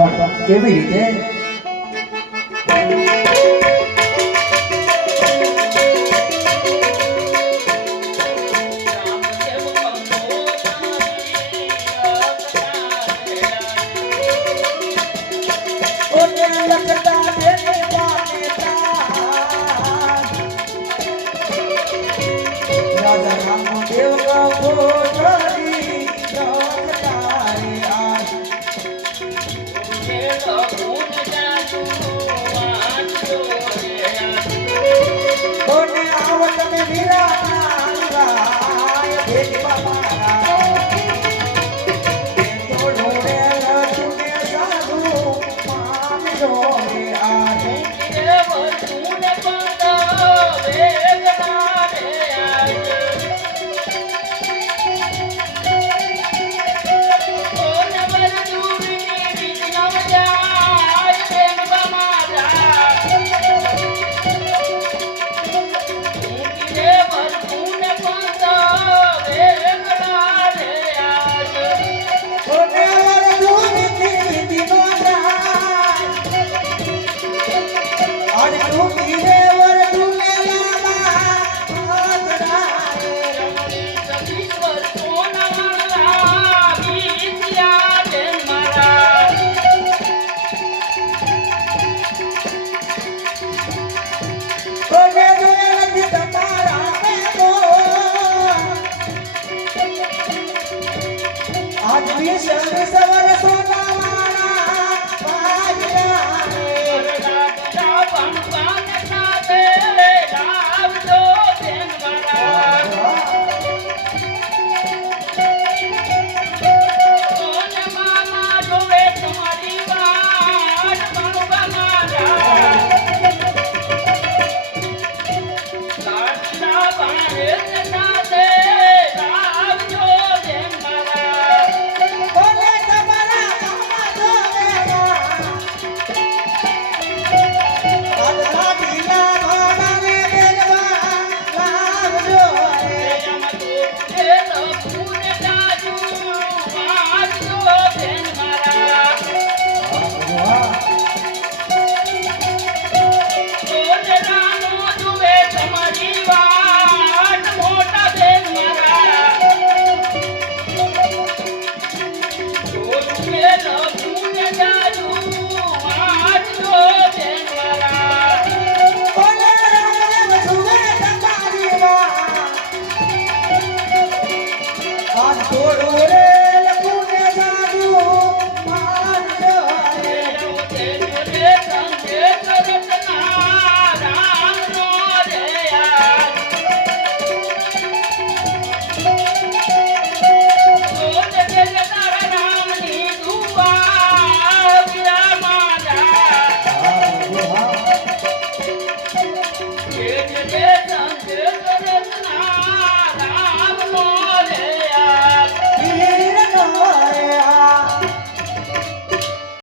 પણ કેવી રીતે 来，别别。あ你がとうござ。Yes.